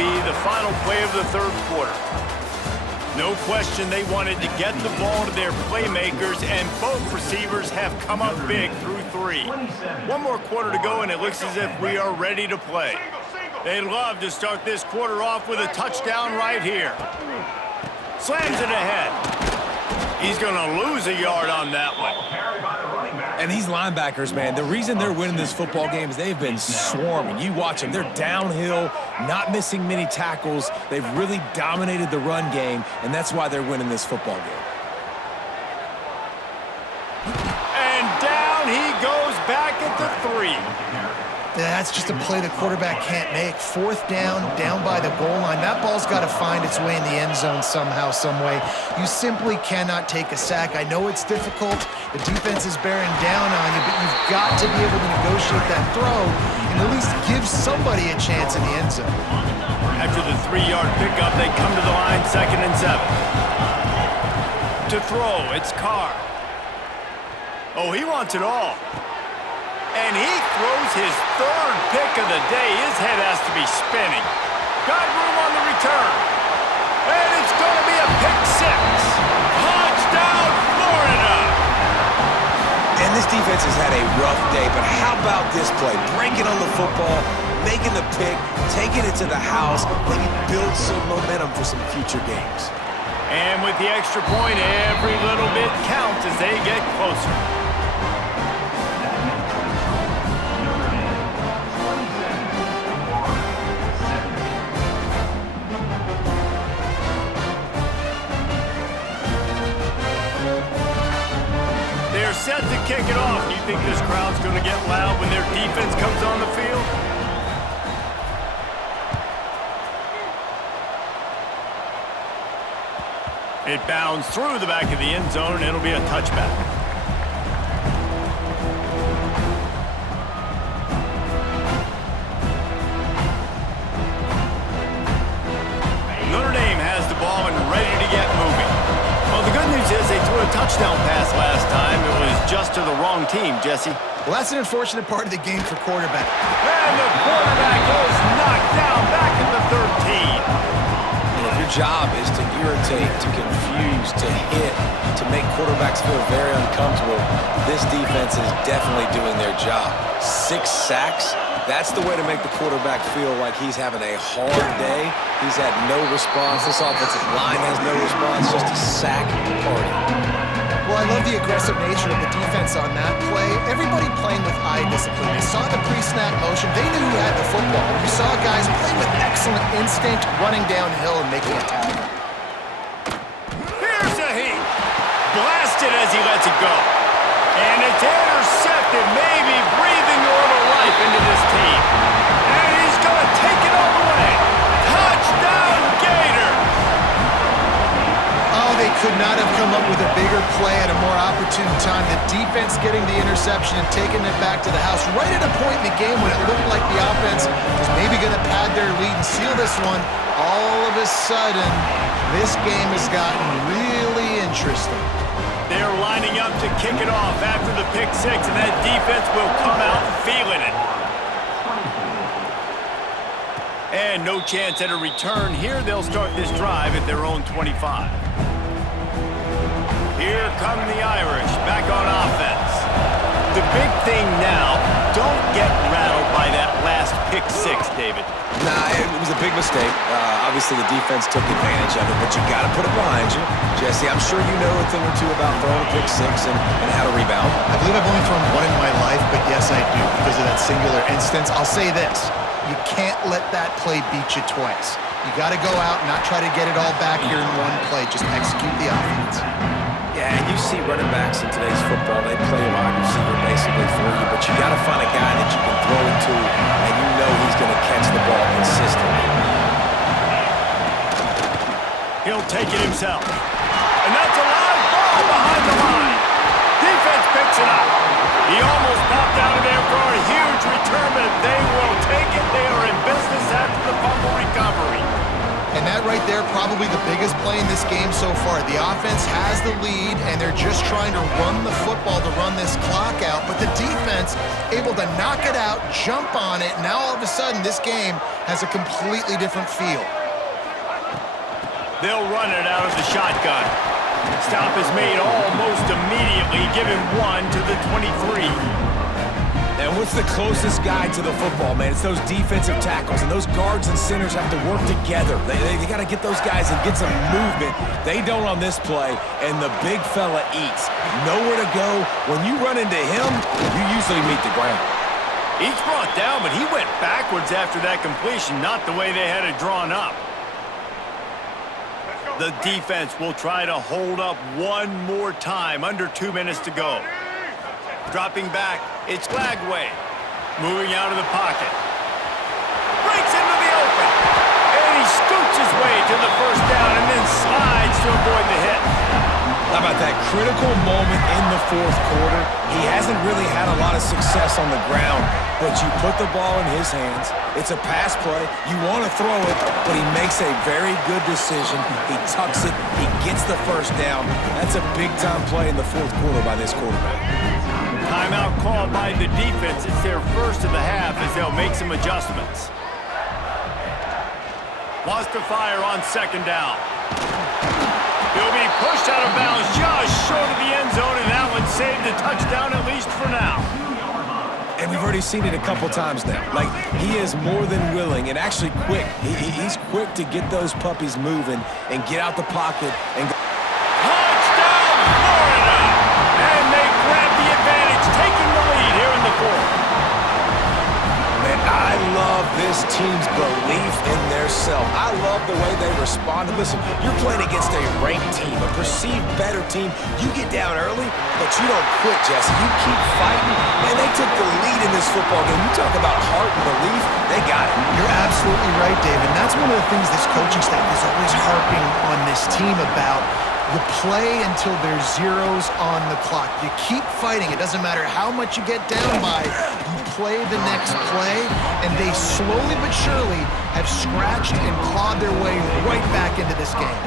be the final play of the third quarter. No question they wanted to get the ball to their playmakers, and both receivers have come up big through 3. One more quarter to go, and it looks as if we are ready to play. They'd love to start this quarter off with a touchdown right here. Slams it ahead. He's going to lose a yard on that one. And these linebackers, man, the reason they're winning this football game is they've been swarming. You watch them. They're downhill, not missing many tackles. They've really dominated the run game, and that's why they're winning this football game. And down he goes back at the 3. That's just a play the quarterback can't make. 4th down by the goal line. That ball's got to find its way in the end zone somehow, some way. You simply cannot take a sack. I know it's difficult. The defense is bearing down on you, but you've got to be able to negotiate that throw and at least give somebody a chance in the end zone. After the 3-yard pickup, they come to the line, 2nd and 7. To throw, it's Carr. Oh, he wants it all. And he throws his 3rd pick of the day. His head has to be spinning. Got room on the return. And it's going to be a pick 6. Touchdown, Florida! And this defense has had a rough day, but how about this play? Breaking on the football, making the pick, taking it to the house, maybe build some momentum for some future games. And with the extra point, every little bit counts as they get closer. Set to kick it off. Do you think this crowd's going to get loud when their defense comes on the field? It bounds through the back of the end zone, and it'll be a touchback. Notre Dame has the ball and ready to get moving. Well, the good news is they threw a touchdown pass last time. It was just to the wrong team, Jesse. Well, that's an unfortunate part of the game for quarterback. And the quarterback is knocked down back at the 13. And if your job is to irritate, to confuse, to hit, to make quarterbacks feel very uncomfortable, this defense is definitely doing their job. 6 sacks. That's the way to make the quarterback feel like he's having a hard day. He's had no response. This offensive line has no response, just a sack party. Well, I love the aggressive nature of the defense on that play. Everybody playing with eye discipline. They saw the pre-snap motion. They knew who had the football. You saw guys play with excellent instinct, running downhill and making a tackle. Here's a heat. Blasted as he lets it go. And it's intercepted, maybe breathing a little life into this team. And he's going to take it all the way. Touchdown, Gators! Oh, they could not have come up with a bigger play at a more opportune time. The defense getting the interception and taking it back to the house right at a point in the game when it looked like the offense was maybe going to pad their lead and seal this one. All of a sudden, this game has gotten really interesting. They're lining up to kick it off after the pick 6, and that defense will come out feeling it. And no chance at a return here. They'll start this drive at their own 25. Here come the Irish back on offense. The big thing now, don't get rattled by that last pick 6, David. Nah, it was a big mistake. Obviously, the defense took advantage of it, but you got to put it behind you. Jesse, I'm sure you know a thing or two about throwing a pick 6 and how to rebound. I believe I've only thrown one in my life, but yes, I do because of that singular instance. I'll say this. You can't let that play beat you twice. You got to go out and not try to get it all back here in one play. Just execute the offense. Yeah, you see running backs in today's football, they play a wide receiver basically for you, but you got to find a guy that you can throw it to, and you know he's going to catch the ball consistently. He'll take it himself. And that's a live ball behind the line. Defense picks it up. He almost popped out of there for a huge return, but they will take it. They are in business after the fumble recovery. And that right there, probably the biggest play in this game so far. The offense has the lead, and they're just trying to run the football to run this clock out. But the defense able to knock it out, jump on it. Now all of a sudden, this game has a completely different feel. They'll run it out of the shotgun. Stop is made almost immediately, giving 1 to the 23. And what's the closest guy to the football, man? It's those defensive tackles, and those guards and centers have to work together. They got to get those guys and get some movement. They don't on this play, and the big fella eats. Nowhere to go. When you run into him, you usually meet the ground. Each brought down, but he went backwards after that completion, not the way they had it drawn up. The defense will try to hold up one more time, under 2 minutes to go. Dropping back, it's Lagway. Moving out of the pocket. Breaks into the open. And he scoots his way to the first down and then slides to avoid the hit. How about that critical moment in the fourth quarter? He hasn't really had a lot of success on the ground, but you put the ball in his hands. It's a pass play. You want to throw it, but he makes a very good decision. He tucks it. He gets the first down. That's a big-time play in the fourth quarter by this quarterback. Timeout called by the defense. It's their first of the half as they'll make some adjustments. Lost to fire on second down. He'll be pushed out of bounds just short of the end zone, and that one saved a touchdown at least for now. And we've already seen it a couple times now. Like, he is more than willing and actually quick. He's quick to get those puppies moving and get out the pocket and go. Touchdown, Florida! And they grab the advantage, taking the lead here in the fourth. Man, I love this team's belief in their self. I love the way they respond. Listen, you're playing against a ranked team, a perceived better team. You get down early, but you don't quit, Jesse. You keep fighting. Man, they took the lead in this football game. You talk about heart and belief, they got it. You're absolutely right, David. And that's one of the things this coaching staff is always harping on this team about. You play until there's zeros on the clock. You keep fighting. It doesn't matter how much you get down by. You play the next play, and they slowly but surely have scratched and clawed their way right back into this game.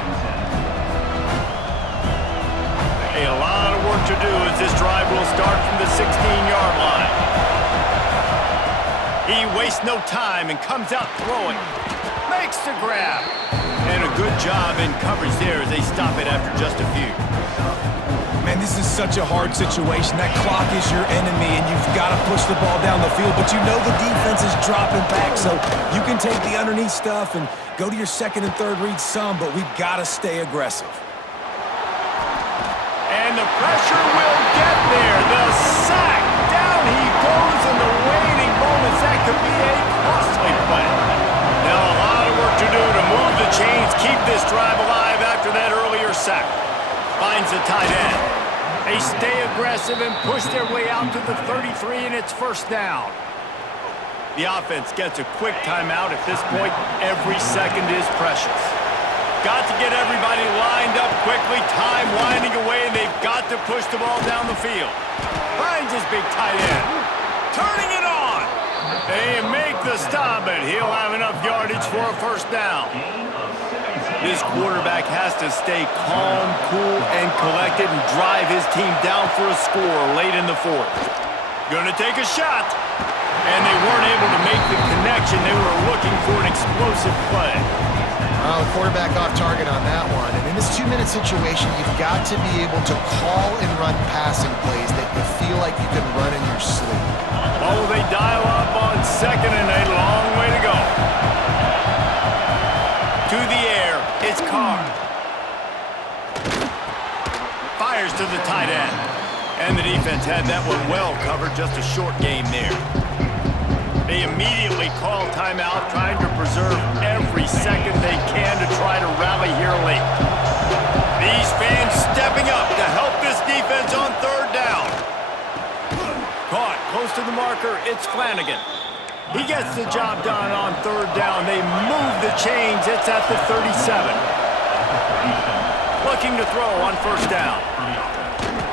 A lot of work to do as this drive will start from the 16-yard line. He wastes no time and comes out throwing. Makes the grab. And a good job in coverage there as they stop it after just a few. Man, this is such a hard situation. That clock is your enemy, and you've got to push the ball down the field, but you know the defense is dropping back, so you can take the underneath stuff and go to your second and third read some, but we've got to stay aggressive. And the pressure will get there. The sack. Down he goes in the waning moments. That could be a costly play. Now a lot of work to do to move the chains, keep this drive alive after that earlier sack. Finds the tight end. They stay aggressive and push their way out to the 33, and it's first down. The offense gets a quick timeout. At this point, every second is precious. Got to get everybody lined up quickly, time winding away, and they've got to push the ball down the field. Finds his big tight end. Turning it on. They make the stop, and he'll have enough yardage for a first down. This quarterback has to stay calm, cool, and collected and drive his team down for a score late in the fourth. Gonna take a shot, and they weren't able to make the connection. They were looking for an explosive play. The quarterback off target on that one. And in this 2-minute situation, you've got to be able to call and run passing plays that you feel like you can run in your sleep. Oh, they dial up on second and a long way to go. To the air, it's Carr. Fires to the tight end. And the defense had that one well covered, just a short game there. They immediately call timeout, trying to preserve every second they can to try to rally here late. These fans stepping up to help this defense on third down. Caught close to the marker, it's Flanagan. He gets the job done on third down. They move the chains, it's at the 37. Looking to throw on first down.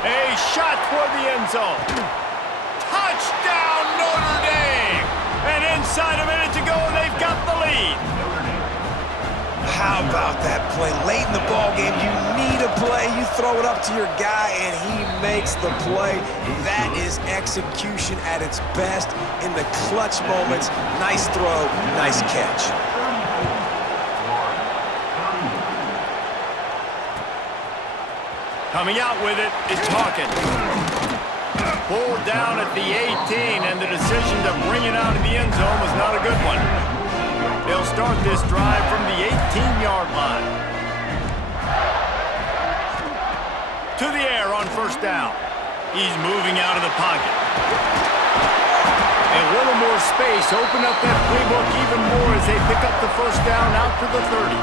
A shot toward the end zone. Touchdown, Notre Dame! And inside a minute to go, and they've got the lead. How about that play? Late in the ball game, you need a play. You throw it up to your guy, and he makes the play. That is execution at its best in the clutch moments. Nice throw, nice catch. Coming out with it is Hawkins. Pulled down at the 18, and the decision to bring it out of the end zone was not a good one. They'll start this drive from the 18-yard line. To the air on first down. He's moving out of the pocket. A little more space. Open up that playbook even more as they pick up the first down out to the 30.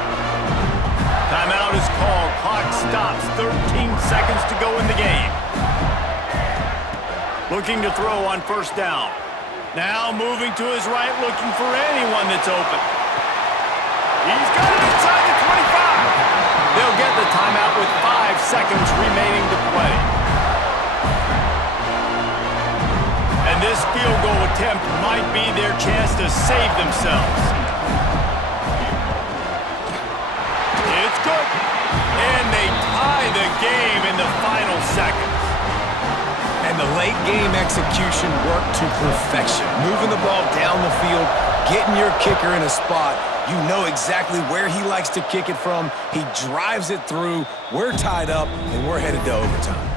Timeout is called. Clock stops. 13 seconds to go in the game. Looking to throw on first down. Now moving to his right, looking for anyone that's open. He's got it inside the 25. They'll get the timeout with 5 seconds remaining to play. And this field goal attempt might be their chance to save themselves. It's good. And they tie the game in the final seconds. And the late game execution worked to perfection. Moving the ball down the field, getting your kicker in a spot. You know exactly where he likes to kick it from. He drives it through. We're tied up, and we're headed to overtime.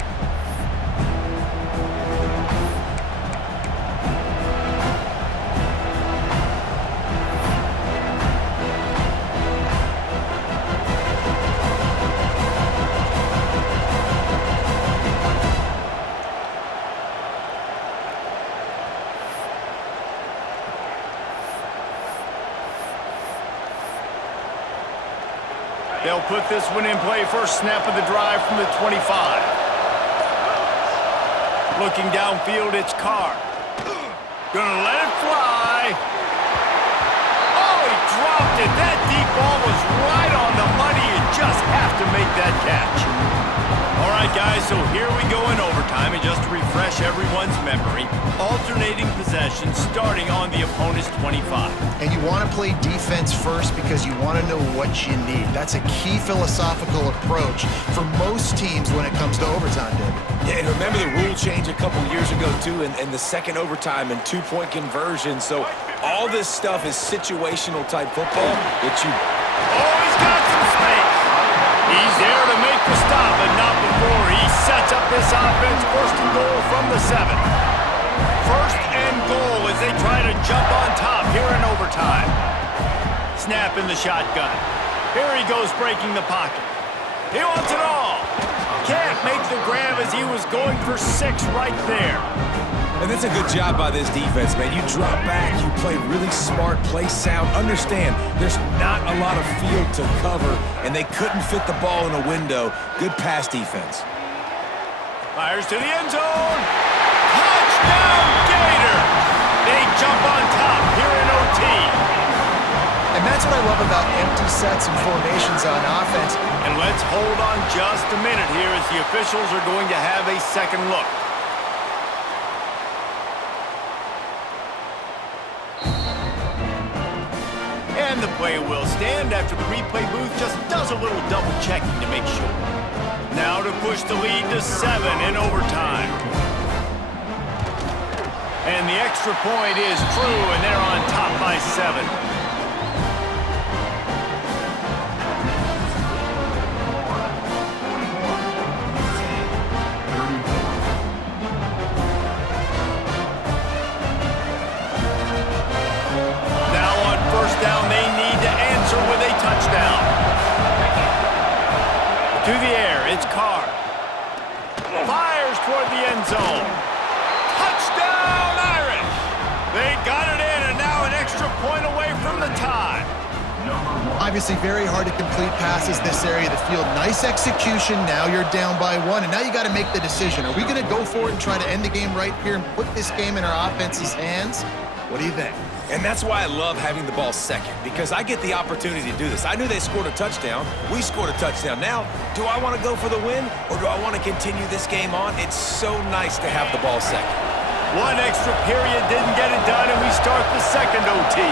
They'll put this one in play first snap of the drive from the 25. Looking downfield, it's Carr. Gonna let it fly. Oh, he dropped it. That deep ball was right on the money. You just have to make that catch. All right, guys, so here we go in overtime. And just to refresh everyone's memory, alternating possession starting on the opponent's 25. And you want to play defense first because you want to know what you need. That's a key philosophical approach for most teams when it comes to overtime, David. Yeah, and remember the rule change a couple years ago, too, and the second overtime and two-point conversion. So all this stuff is situational type football that you... Oh, he's got some space. He's there to make the stop, but not before he sets up this offense. First and goal from the 7. First and goal as they try to jump on top here in overtime. Snap in the shotgun. Here he goes breaking the pocket. He wants it all. Can't make the grab as he was going for 6 right there. And that's a good job by this defense, man. You drop back, you play really smart, play sound. Understand, there's not a lot of field to cover, and they couldn't fit the ball in a window. Good pass defense. Fires to the end zone. Touchdown, Gators! They jump on top here in OT. And that's what I love about empty sets and formations on offense. And let's hold on just a minute here as the officials are going to have a second look. And the play will stand after the replay booth just does a little double checking to make sure. Now to push the lead to 7 in overtime. And the extra point is true, and they're on top by 7. Now on first down, they need to answer with a touchdown. To the air, it's Carr. Fires toward the end zone. Touchdown, Irish! They got it in, and now an extra point away from the tie. Obviously very hard to complete passes this area of the field. Nice execution. Now you're down by 1, and now you got to make the decision. Are we going to go for it and try to end the game right here and put this game in our offense's hands? What do you think? And that's why I love having the ball second, because I get the opportunity to do this. I knew they scored a touchdown. We scored a touchdown. Now, do I want to go for the win, or do I want to continue this game on? It's so nice to have the ball second. One extra period didn't get it done, and we start the second OT.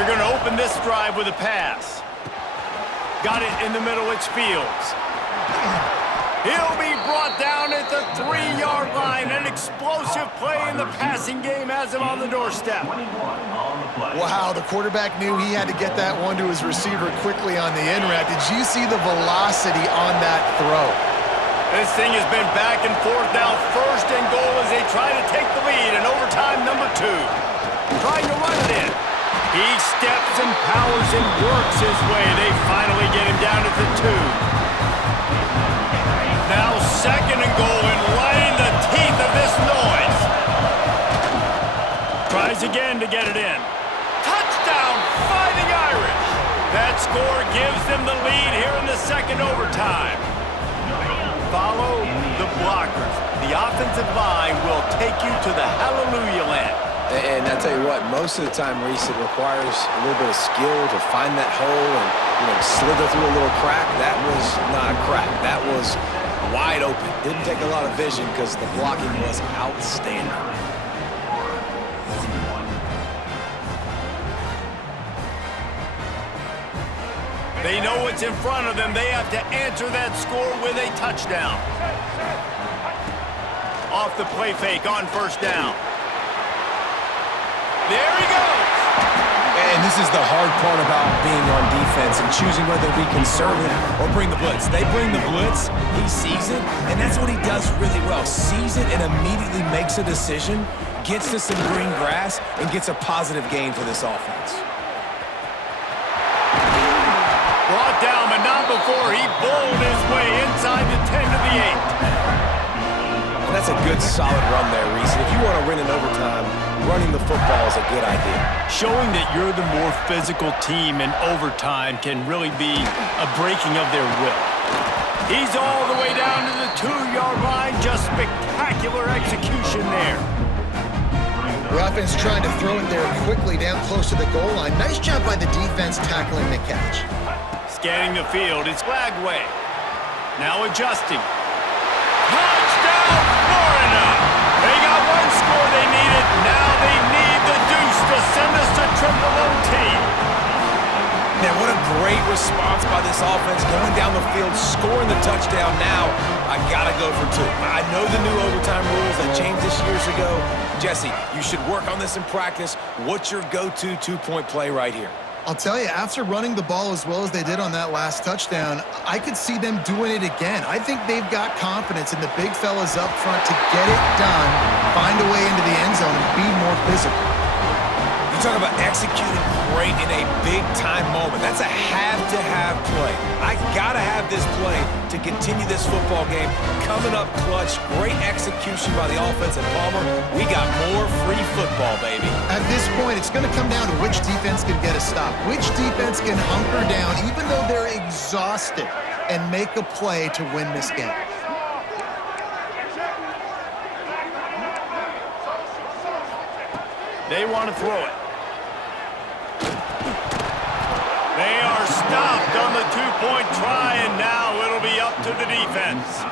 They're going to open this drive with a pass. Got it in the middle, it's Fields. He'll be brought down at the 3-yard line. An explosive play in the passing game has him on the doorstep. Wow, the quarterback knew he had to get that one to his receiver quickly on the in route. Did you see the velocity on that throw? This thing has been back and forth now. First and goal as they try to take the lead in overtime number 2. Trying to run it in. He steps and powers and works his way. They finally get him down at the 2. Now second and goal and right in the teeth of this noise. Tries again to get it in. Touchdown, Fighting Irish. That score gives them the lead here in the second overtime. Follow the blockers. The offensive line will take you to the hallelujah land. And I tell you what, most of the time, Reese, it requires a little bit of skill to find that hole and, slither through a little crack. That was not a crack. That was wide open. Didn't take a lot of vision because the blocking was outstanding. They know what's in front of them. They have to answer that score with a touchdown. Off the play fake on first down. There he goes. And this is the hard part about being on defense and choosing whether to be conservative or bring the blitz. They bring the blitz, he sees it, and that's what he does really well. Sees it and immediately makes a decision, gets to some green grass, and gets a positive gain for this offense. Brought down, but not before he bowled his way inside the 10 to the 8. And that's a good, solid run there, Reese. If you want to win in overtime, running the football is a good idea. Showing that you're the more physical team in overtime can really be a breaking of their will. He's all the way down to the 2-yard line. Just spectacular execution there. The offense trying to throw it there quickly down close to the goal line. Nice job by the defense tackling the catch. Scanning the field, it's Flagway. Now adjusting. Touchdown, Florida! They got one score they needed. Now they need the deuce to send us to triple OT. Man, what a great response by this offense, going down the field, scoring the touchdown. Now, I gotta go for 2. I know the new overtime rules that changed this years ago. Jesse, you should work on this in practice. What's your go-to 2-point play right here? I'll tell you, after running the ball as well as they did on that last touchdown, I could see them doing it again. I think they've got confidence in the big fellas up front to get it done, find a way into the end zone, and be more physical. You talk about executing great in a big-time moment. That's a have-to-have play. I gotta have this play to continue this football game. Coming up clutch, great execution by the offense at Palmer. We got more free football, baby. At this point, it's going to come down to which defense can get a stop, which defense can hunker down, even though they're exhausted, and make a play to win this game. They want to throw it. They are stopped on the 2-point try, and now it'll be up to the defense.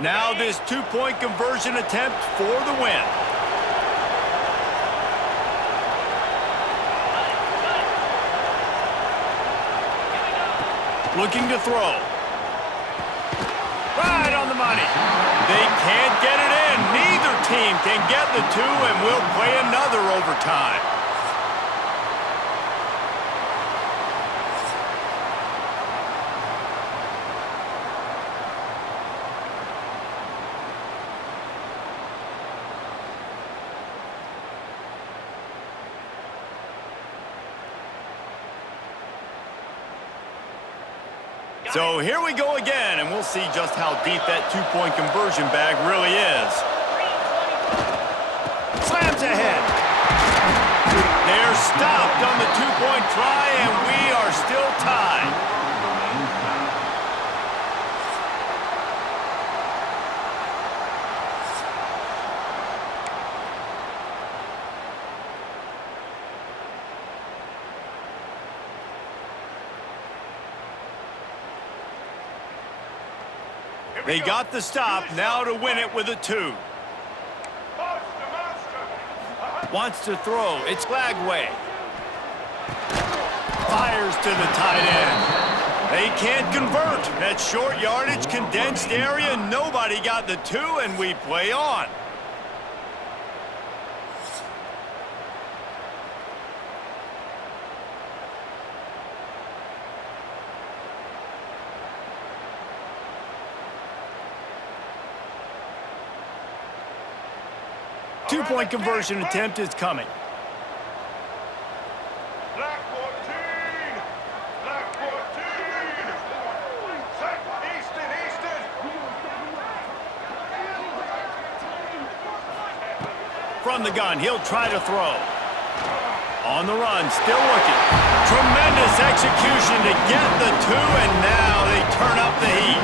Now this 2-point conversion attempt for the win. Looking to throw. Right on the money. They can't get it in. Neither team can get the 2, and we'll play another overtime. So here we go again, and we'll see just how deep that 2-point conversion bag really is. Slams ahead. They're stopped on the 2-point try, and we are still tied. They got the stop, now to win it with a 2. Wants to throw, it's Lagway. Fires to the tight end. They can't convert. That short yardage, condensed area, nobody got the 2, and we play on. Two-point conversion attempt is coming. Black 14! Black 14! Easton, Easton! From the gun, he'll try to throw. On the run, still looking. Tremendous execution to get the 2, and now they turn up the heat.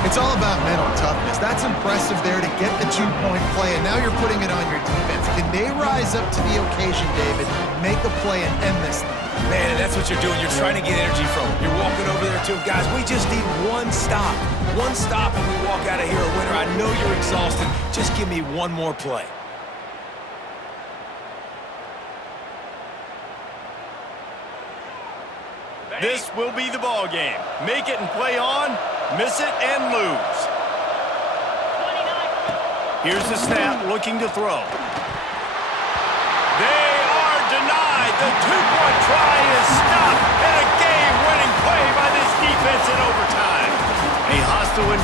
It's all about mental toughness. That's impressive there to get the 2-point play, and now you're putting it on your defense. Can they rise up to the occasion, David, make a play and end this thing? Man, and that's what you're doing. You're trying to get energy from them. You're walking over there too. Guys, we just need one stop. One stop and we walk out of here a winner. I know you're exhausted. Just give me one more play. This will be the ball game. Make it and play on, miss it and lose. Here's the snap, looking to throw. They are denied. The 2-point try is stopped, and a game-winning play by this defense in overtime. A hostile